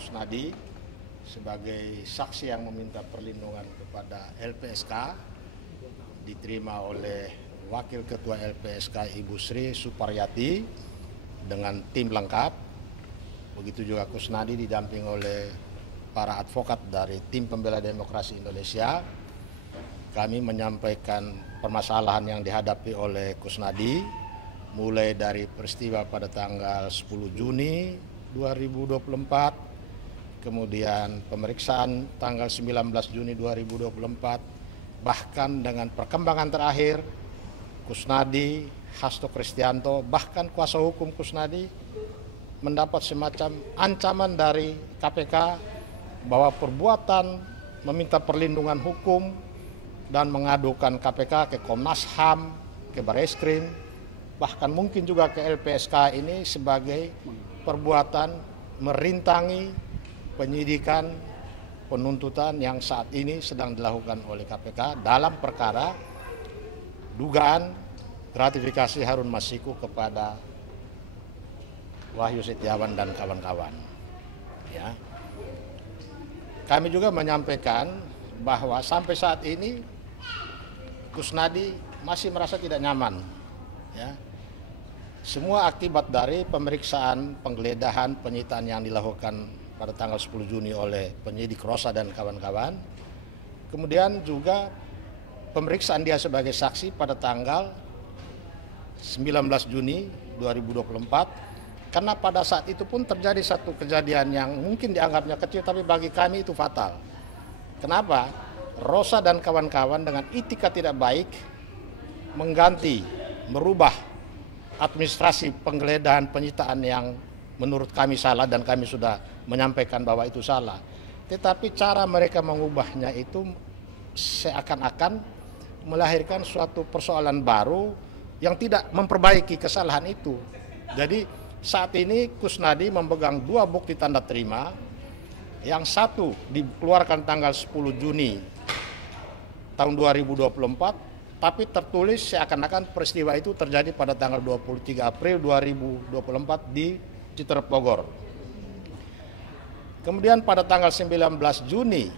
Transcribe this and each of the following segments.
Kusnadi sebagai saksi yang meminta perlindungan kepada LPSK, diterima oleh Wakil Ketua LPSK Ibu Sri Suparyati dengan tim lengkap. Begitu juga Kusnadi didamping oleh para advokat dari tim pembela demokrasi Indonesia. Kami menyampaikan permasalahan yang dihadapi oleh Kusnadi, mulai dari peristiwa pada tanggal 10 Juni 2024, kemudian pemeriksaan tanggal 19 Juni 2024, bahkan dengan perkembangan terakhir Kusnadi, Hasto Kristianto, bahkan kuasa hukum Kusnadi mendapat semacam ancaman dari KPK bahwa perbuatan meminta perlindungan hukum dan mengadukan KPK ke Komnas HAM, ke Barreskrim, bahkan mungkin juga ke LPSK ini sebagai perbuatan merintangi penyidikan penuntutan yang saat ini sedang dilakukan oleh KPK dalam perkara dugaan gratifikasi Harun Masiku kepada Wahyu Setiawan dan kawan-kawan. Ya. Kami juga menyampaikan bahwa sampai saat ini Kusnadi masih merasa tidak nyaman. Ya. Semua akibat dari pemeriksaan, penggeledahan, penyitaan yang dilakukan pada tanggal 10 Juni oleh penyidik Rosa dan kawan-kawan. Kemudian juga pemeriksaan dia sebagai saksi pada tanggal 19 Juni 2024. Karena pada saat itu pun terjadi satu kejadian yang mungkin dianggapnya kecil, tapi bagi kami itu fatal. Kenapa? Rosa dan kawan-kawan dengan etika tidak baik mengganti, merubah administrasi penggeledahan penyitaan yang menurut kami salah, dan kami sudah menyampaikan bahwa itu salah. Tetapi cara mereka mengubahnya itu seakan-akan melahirkan suatu persoalan baru yang tidak memperbaiki kesalahan itu. Jadi saat ini Kusnadi memegang 2 bukti tanda terima. Yang satu dikeluarkan tanggal 10 Juni tahun 2024, tapi tertulis seakan-akan peristiwa itu terjadi pada tanggal 23 April 2024 di Citerep Bogor. Kemudian pada tanggal 19 Juni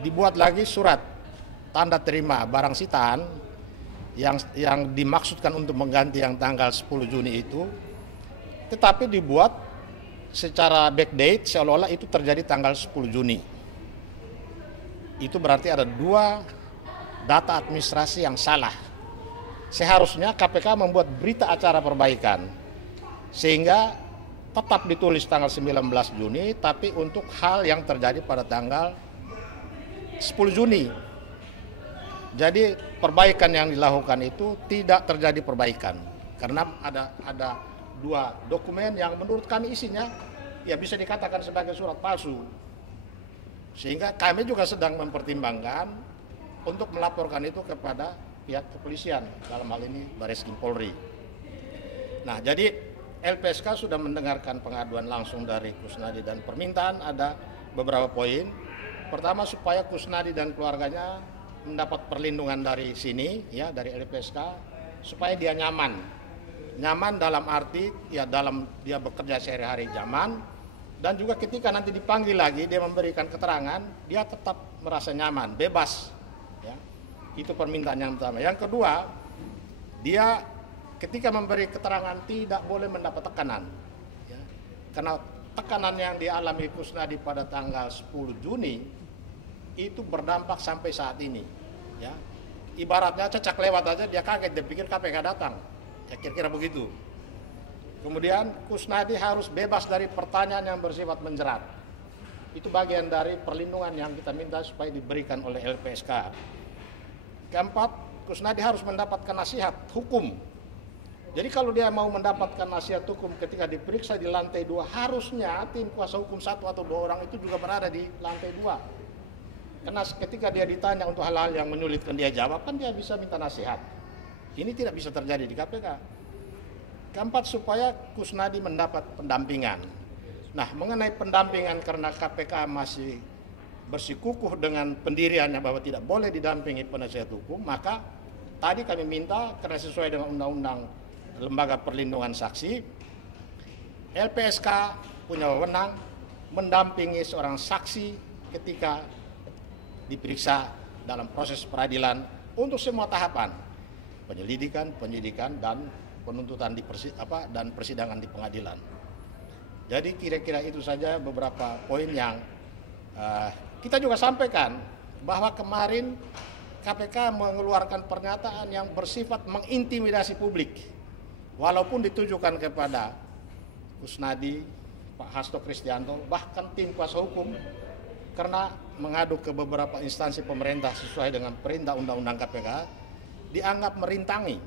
dibuat lagi surat tanda terima barang sitaan yang dimaksudkan untuk mengganti yang tanggal 10 Juni itu, tetapi dibuat secara backdate seolah-olah itu terjadi tanggal 10 Juni. Itu berarti ada 2 data administrasi yang salah. Seharusnya KPK membuat berita acara perbaikan sehingga tetap ditulis tanggal 19 Juni, tapi untuk hal yang terjadi pada tanggal 10 Juni. Jadi perbaikan yang dilakukan itu tidak terjadi perbaikan karena ada 2 dokumen yang menurut kami isinya ya bisa dikatakan sebagai surat palsu. Sehingga kami juga sedang mempertimbangkan untuk melaporkan itu kepada pihak kepolisian, dalam hal ini Barreskrim Polri. Nah, jadi LPSK sudah mendengarkan pengaduan langsung dari Kusnadi dan permintaan ada beberapa poin. Pertama, supaya Kusnadi dan keluarganya mendapat perlindungan dari sini, ya, dari LPSK, supaya dia nyaman. Nyaman dalam arti ya dalam dia bekerja sehari-hari nyaman, dan juga ketika nanti dipanggil lagi dia memberikan keterangan dia tetap merasa nyaman, bebas. Ya. Itu permintaan yang pertama. Yang kedua, dia ketika memberi keterangan tidak boleh mendapat tekanan. Ya. Karena tekanan yang dialami Kusnadi pada tanggal 10 Juni itu berdampak sampai saat ini. Ya. Ibaratnya cecak lewat aja dia kaget, dia pikir KPK datang. Ya, kira-kira begitu. Kemudian Kusnadi harus bebas dari pertanyaan yang bersifat menjerat. Itu bagian dari perlindungan yang kita minta supaya diberikan oleh LPSK. Keempat, Kusnadi harus mendapatkan nasihat hukum. Jadi kalau dia mau mendapatkan nasihat hukum ketika diperiksa di lantai 2, harusnya tim kuasa hukum 1 atau 2 orang itu juga berada di lantai 2. Karena ketika dia ditanya untuk hal-hal yang menyulitkan dia jawab, kan dia bisa minta nasihat. Ini tidak bisa terjadi di KPK. Keempat, supaya Kusnadi mendapat pendampingan. Nah, mengenai pendampingan karena KPK masih bersikukuh dengan pendiriannya bahwa tidak boleh didampingi penasihat hukum, maka tadi kami minta karena sesuai dengan Undang-Undang Lembaga Perlindungan Saksi, LPSK punya wewenang mendampingi seorang saksi ketika diperiksa dalam proses peradilan untuk semua tahapan penyelidikan, penyidikan, dan penuntutan dan persidangan di pengadilan. Jadi kira-kira itu saja beberapa poin yang kita juga sampaikan bahwa kemarin KPK mengeluarkan pernyataan yang bersifat mengintimidasi publik, walaupun ditujukan kepada Kusnadi, Pak Hasto Kristianto, bahkan tim kuasa hukum, karena mengadu ke beberapa instansi pemerintah sesuai dengan perintah Undang-Undang KPK, dianggap merintangi.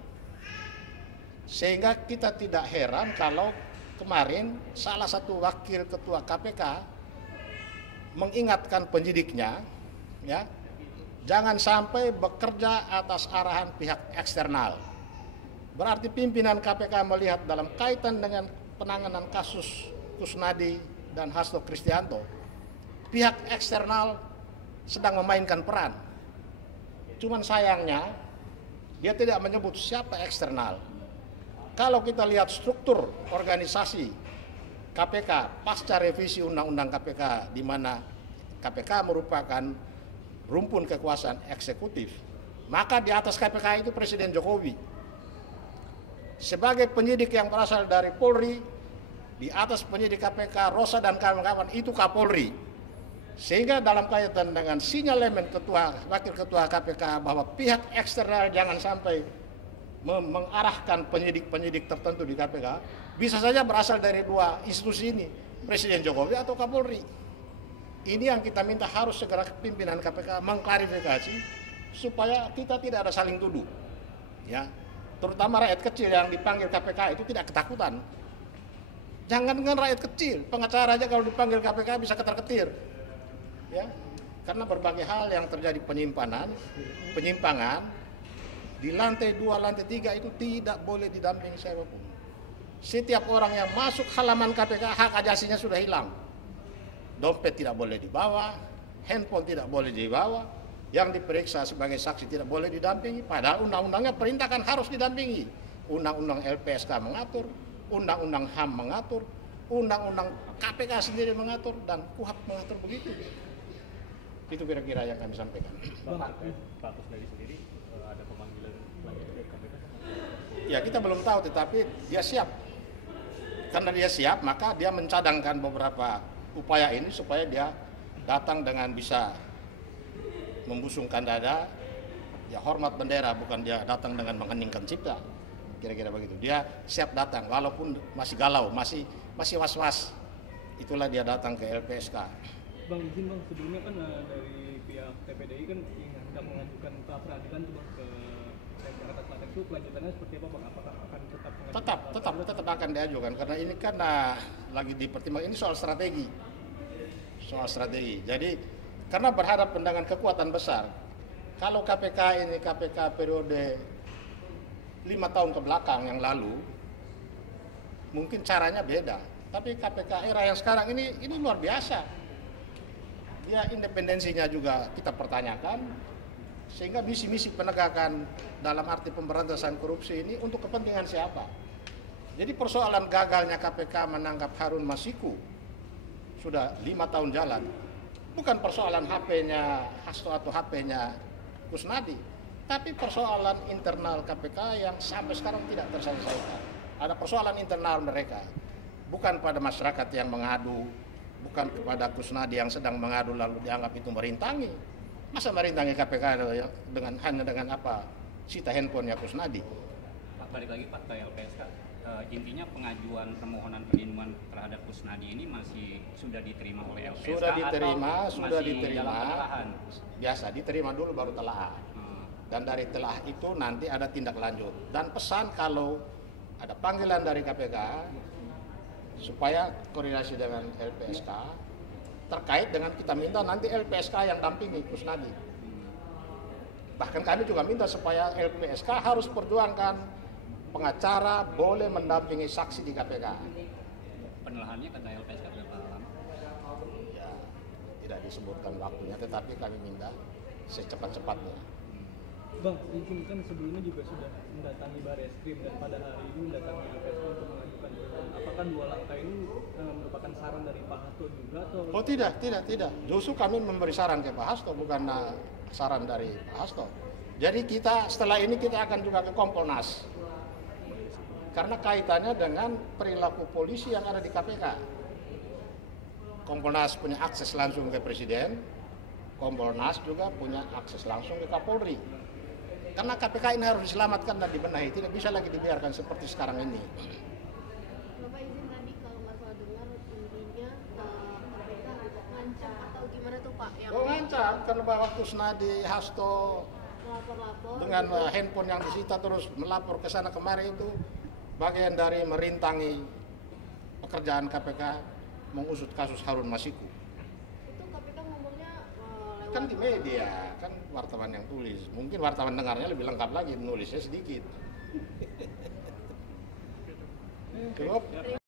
Sehingga kita tidak heran kalau kemarin salah satu wakil ketua KPK mengingatkan penyidiknya, ya, jangan sampai bekerja atas arahan pihak eksternal. Berarti pimpinan KPK melihat dalam kaitan dengan penanganan kasus Kusnadi dan Hasto Kristianto, pihak eksternal sedang memainkan peran. Cuman sayangnya dia tidak menyebut siapa eksternal. Kalau kita lihat struktur organisasi KPK pasca revisi Undang-Undang KPK, di mana KPK merupakan rumpun kekuasaan eksekutif, maka di atas KPK itu Presiden Jokowi. Sebagai penyidik yang berasal dari Polri, di atas penyidik KPK Rosa dan kawan-kawan itu Kapolri. Sehingga dalam kaitan dengan sinyalemen wakil ketua KPK bahwa pihak eksternal jangan sampai mengarahkan penyidik-penyidik tertentu di KPK, bisa saja berasal dari dua institusi ini, Presiden Jokowi atau Kapolri. Ini yang kita minta harus segera pimpinan KPK mengklarifikasi supaya kita tidak ada saling tuduh, ya. Terutama rakyat kecil yang dipanggil KPK itu tidak ketakutan. Jangan dengan rakyat kecil, pengacara aja kalau dipanggil KPK bisa ketar-ketir, ya. Karena berbagai hal yang terjadi penyimpangan di lantai 2, lantai 3 itu tidak boleh didampingi siapapun. Setiap orang yang masuk halaman KPK hak ajasinya sudah hilang. Dompet tidak boleh dibawa, handphone tidak boleh dibawa, yang diperiksa sebagai saksi tidak boleh didampingi, padahal undang-undangnya perintahkan harus didampingi. Undang-undang LPSK mengatur, undang-undang HAM mengatur, undang-undang KPK sendiri mengatur, dan KUHAP mengatur begitu. Itu kira-kira yang kami sampaikan. Pak Kusnadi sendiri ada pemanggilan lagi dari KPK? Ya, kita belum tahu, tetapi dia siap. Karena dia siap, maka dia mencadangkan beberapa upaya ini supaya dia datang dengan bisa membusungkan dada, ya hormat bendera, bukan dia datang dengan mengheningkan cipta. Kira-kira begitu. Dia siap datang walaupun masih galau, masih was-was. Itulah dia datang ke LPSK. Bang, izin Bang, sebelumnya kan dari pihak TPDI kan hendak mengajukan pra peradilan tuh Bang ke Jakarta Selatan, itu kelanjutannya seperti apa Bang? Apakah akan tetap mengajukan? Tetap akan diajukan, karena ini kan lagi dipertimbangkan, ini soal strategi. Jadi karena berharap dengan kekuatan besar, kalau KPK ini KPK periode 5 tahun ke belakang yang lalu mungkin caranya beda, tapi KPK era yang sekarang ini luar biasa. Dia independensinya juga kita pertanyakan, sehingga misi-misi penegakan dalam arti pemberantasan korupsi ini untuk kepentingan siapa. Jadi persoalan gagalnya KPK menangkap Harun Masiku sudah 5 tahun jalan, bukan persoalan HP-nya Hasto atau HP-nya Kusnadi, tapi persoalan internal KPK yang sampai sekarang tidak terselesaikan. Ada persoalan internal mereka, bukan pada masyarakat yang mengadu, bukan kepada Kusnadi yang sedang mengadu lalu dianggap itu merintangi. Masa merintangi KPK hanya dengan apa? Sita handphonenya Kusnadi. Pak, balik lagi Pak ke LPSK. Intinya pengajuan permohonan perlindungan terhadap Kusnadi ini masih sudah diterima oleh LPSK sudah diterima. dalam penelahan? Biasa diterima dulu baru telaah. Dan dari telaah itu nanti ada tindak lanjut. Dan pesan kalau ada panggilan dari KPK supaya koordinasi dengan LPSK terkait dengan kita minta nanti LPSK yang dampingi Kusnadi. Bahkan kami juga minta supaya LPSK harus perjuangkan pengacara boleh mendampingi saksi di KPK. Penelahannya kata LPSK berapa lama? Ya, tidak disebutkan waktunya, tetapi kami minta secepat-cepatnya. Bang, izin kan sebelumnya juga sudah mendatangi Barreskrim dan pada hari ini mendatangi LPSK untuk mengajukan permohonan. Apakah dua langkah ini merupakan saran dari Pak Hasto juga atau? Oh tidak. Justru kami memberi saran ke Pak Hasto, bukan saran dari Pak Hasto. Jadi kita setelah ini kita akan juga ke Kompolnas. Karena kaitannya dengan perilaku polisi yang ada di KPK. Kompolnas punya akses langsung ke Presiden, Kompolnas juga punya akses langsung ke Kapolri. Karena KPK ini harus diselamatkan dan dibenahi, tidak bisa lagi dibiarkan seperti sekarang ini. Bapak izin tadi kalau Mas Wah dengar intinya KPK untuk ngancam atau gimana tuh Pak? Yang Ngancam karena waktu Kusnadi Hasto lapor-lapor dengan handphone yang disita terus melapor ke sana kemari itu bagian dari merintangi pekerjaan KPK mengusut kasus Harun Masiku. itu KPK ngomongnya lewat Kan di media, kan wartawan yang tulis. Mungkin wartawan dengarnya lebih lengkap lagi, nulisnya sedikit. Cukup.